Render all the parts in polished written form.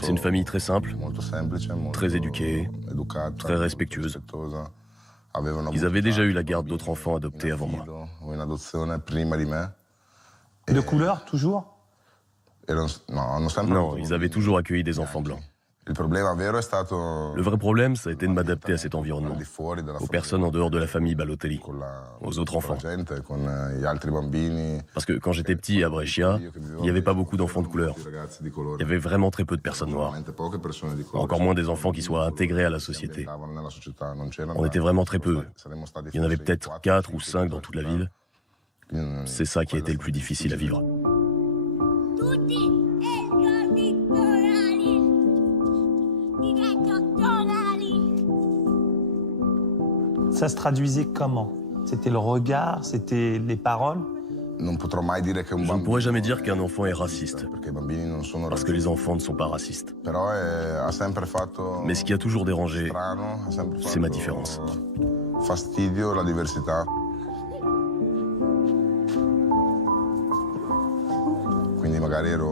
C'est une famille très simple, très éduquée, très respectueuse. Ils avaient déjà eu la garde d'autres enfants adoptés avant moi. De couleur, toujours? Non, ils avaient toujours accueilli des enfants blancs. Le vrai problème, ça a été de m'adapter à cet environnement, aux personnes en dehors de la famille Balotelli, aux autres enfants. Parce que quand j'étais petit à Brescia, il n'y avait pas beaucoup d'enfants de couleur. Il y avait vraiment très peu de personnes noires. Encore moins des enfants qui soient intégrés à la société. On était vraiment très peu. Il y en avait peut-être 4 ou 5 dans toute la ville. C'est ça qui a été le plus difficile à vivre. Ça se traduisait comment? C'était le regard, c'était les paroles? Je ne pourrais jamais dire qu'un enfant est raciste, parce que les enfants ne sont pas racistes. Mais ce qui a toujours dérangé, c'est ma différence.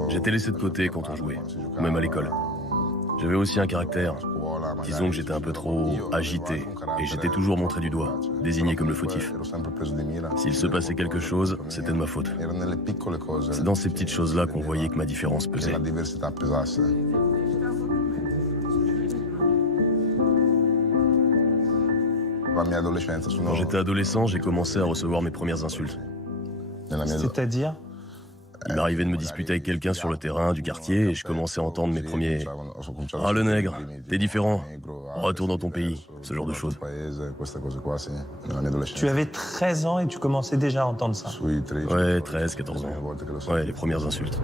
J'étais laissé de côté quand on jouait, même à l'école. J'avais aussi un caractère. Disons que j'étais un peu trop agité et j'étais toujours montré du doigt, désigné comme le fautif. S'il se passait quelque chose, c'était de ma faute. C'est dans ces petites choses-là qu'on voyait que ma différence pesait. Quand j'étais adolescent, j'ai commencé à recevoir mes premières insultes. C'est-à-dire? Il m'arrivait de me disputer avec quelqu'un sur le terrain du quartier et je commençais à entendre mes premiers « Ah, le nègre, t'es différent, retourne dans ton pays », ce genre de choses. Tu avais 13 ans et tu commençais déjà à entendre ça? Ouais, 13, 14 ans. Ouais, les premières insultes.